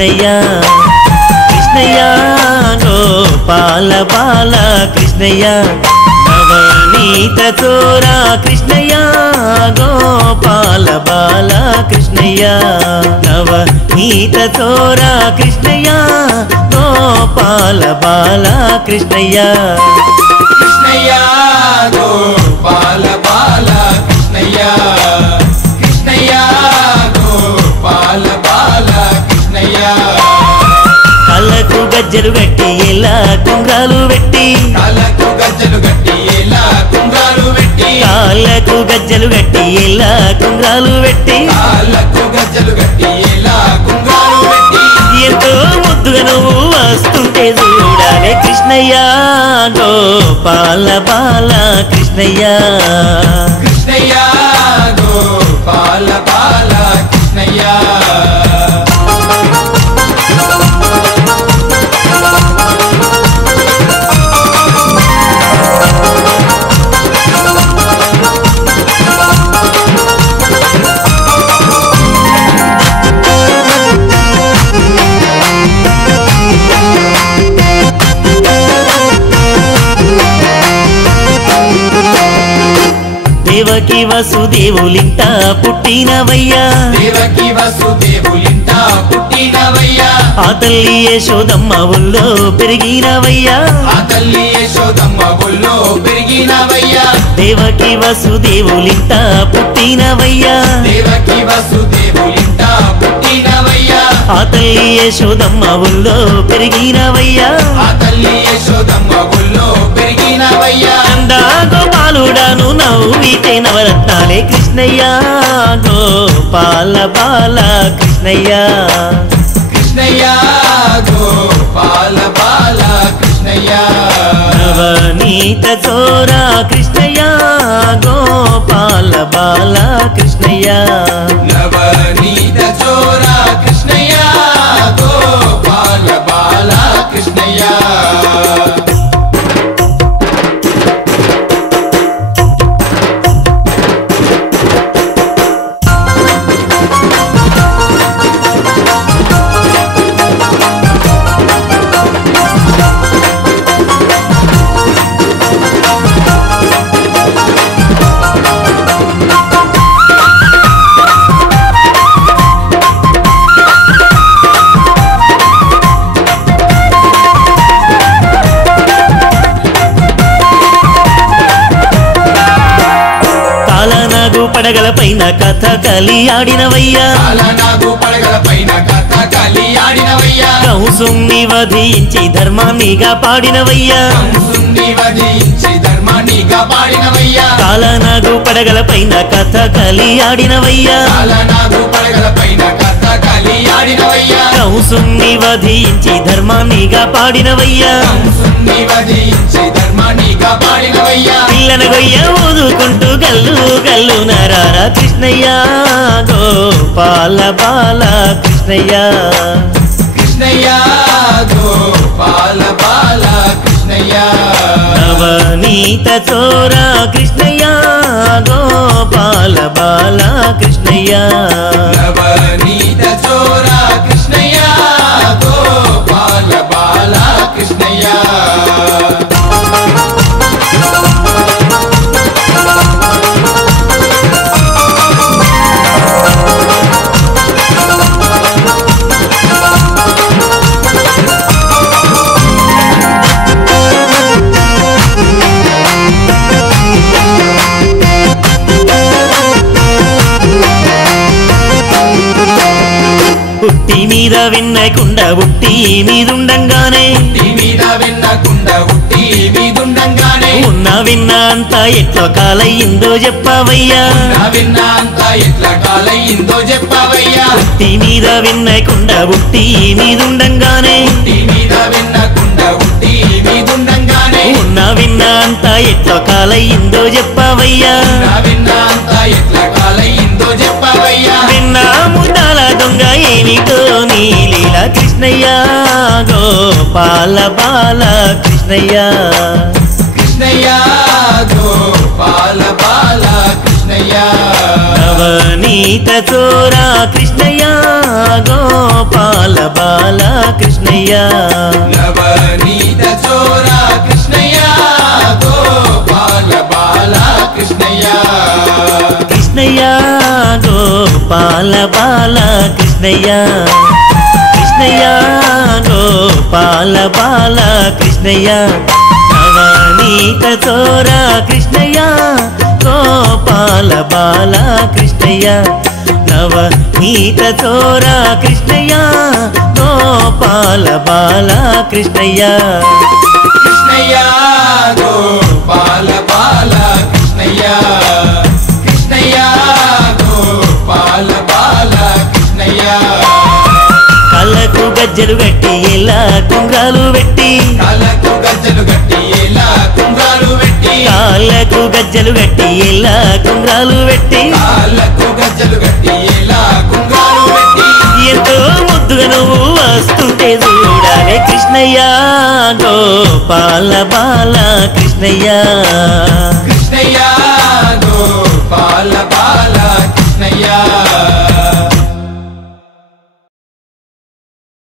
కృష్ణయ్య కృష్ణయ్య గోపాల బాల కృష్ణయ్య నవనీత చోరా కృష్ణయ్య గోపాల బాల కృష్ణయ్య నవనీత చోరా కృష్ణయ్య గోపాల బాల కృష్ణయ్య కృష్ణయ్య గోపాల బాల కృష్ణయ్య కృష్ణయ్య గోపాల బాల కృష్ణయ్య కళ్ళకు గజ్జలు గట్టి ఎలా కుంగాలు పెట్టి కాళ్ళకు గజ్జలు గట్టి ఎలా కుంగాలు పెట్టి కాళ్ళకు గజ్జలు గట్టి ఎలా కుంగాలు పెట్టి కాళ్ళకు గజ్జలు గట్టి ఎలా కుంగాలు పెట్టి ఎంతో ముద్దుగా నువ్వు వస్తుంటే చూడాలి కృష్ణయ్య గోపాల బాల కృష్ణయ్య కృష్ణయ్య గోపాల బాల కృష్ణయ్య దేవకి వసుదేవులింట పుట్టినవయ్యా దేవకి వసుదేవులింట పుట్టినవయ్యా ఆ తల్లి యశోదమ్మ ఊళ్ళో పెరిగినవయ్యా ఆ తల్లి యశోదమ్మ ఒళ్ళో పెరిగినవయ్యా దేవకి వసుదేవులింట పుట్టినవయ్యా దేవకి వసుదేవులింట పుట్టినవయ్యా ఆ తల్లి యశోదమ్మ ఊళ్ళో పెరిగినవయ్యా ఆ తల్లి యశోదమ్మ ఒళ్ళో పెరిగినవయ్యా అందా గోపాలుడాను నవ్వితే నవరత్నాలే కృష్ణయ్య గోపాల బాల కృష్ణయ్య కృష్ణయ్య గోపాల బాల కృష్ణయ్య నవనీత చోరా కృష్ణయ్య గోపాల బాల కృష్ణయ్య నవనీత చోరా కృష్ణయ్య గోపాల బాల కృష్ణయ్య పడగల పైన కథ కలి ఆడినవయ్యా కాలనాగు పడగల పైన కథ కలి ఆడినవయ్యా కంసుని వధించి ధర్మాన్నిగా పాడినవయ్యా కంసుని వధించి ధర్మాన్నిగా పాడినవయ్యా కాలనాగు పడగల పైన కథ కలి ఆడినవయ్యా కాలనాగు పడగల పైన కథ కలి ఆడినవయ్యా కంసుని వధించి ధర్మాన్నిగా పాడినవయ్యా కంసుని వధించి ధర్మాన్నిగా పాడినవయ్యా పిల్లన గొయ్య ఊదుకుంటూ గల్లు గల్లు నరారా కృష్ణయ్య గోపాల బాల కృష్ణయ్య కృష్ణయ్య గోపాల బాల కృష్ణయ్య నవనీత చోరా కృష్ణయ్య గోపాల బాల కృష్ణయ్య నవనీత చోరా కృష్ణయ్య గోపాల బాల కృష్ణయ్య పుట్టి మీద విన్నకుండా ఉట్టి మీదుండంగానే మీద వెన్నకుండా ఉట్టి మీదుండంగానే ఉన్న విన్న అంతా ఎట్లా కాలయ్యిందో చెప్పవయ్యా నా విన్నా అంతా ఎట్లా కాలయ్యిందో చెప్పవయ్యా పుట్టి మీద విన్నకుండా ఉట్టి మీదుండంగానే మీద వెన్నకుండా ఉట్టి మీదుండంగానే ఉన్న విన్న అంతా ఎట్లా కాలయ్యిందో చెప్పవయ్యా నా విన్నా అంతా ఎట్లా కాలయ్యిందో చెప్పవయ్యా విన్నా ముద్దాల దొంగ ఏమిటో నీ లీలా కృష్ణయ్య గోపాల బాల కృష్ణయ్య కృష్ణయ్య గోపాల బాల కృష్ణ కృష్ణయ్య నవనీత చోరా కృష్ణయ్య గోపాల బాల కృష్ణయ్య నవనీత చోరా కృష్ణయ్య గోపాల బాల కృష్ణయ్య కృష్ణయ్య గోపాల బాల కృష్ణయ్య కృష్ణయ్య గోపాల బాల కృష్ణయ్య నవనీత చోరా కృష్ణయ్య గోపాల బాల కృష్ణయ్య నవనీత చోరా కృష్ణయ్య గోపాల బాల కృష్ణయ్య కృష్ణయ్య గోపాల బాల కృష్ణయ్య కృష్ణయ్య గోపాల బాల కృష్ణయ్య కళ్ళకు గజ్జలు కట్టి ఇలా కుంగాలు పెట్టి కాళ్ళకు గజ్జలు కట్టి ఇలా కుంగాలు పెట్టి కాళ్ళకు గజ్జలు కట్టి ఇలా కుంగాలు పెట్టి కాళ్ళకు గజ్జలు కట్టి ఇలా కుంగాలు పెట్టి ఎంతో ముద్దుగా నువ్వు వస్తుంటే చూడాలి కృష్ణయ్య గోపాల బాల కృష్ణయ్య కృష్ణయ్య గోపాల బాల కృష్ణయ్య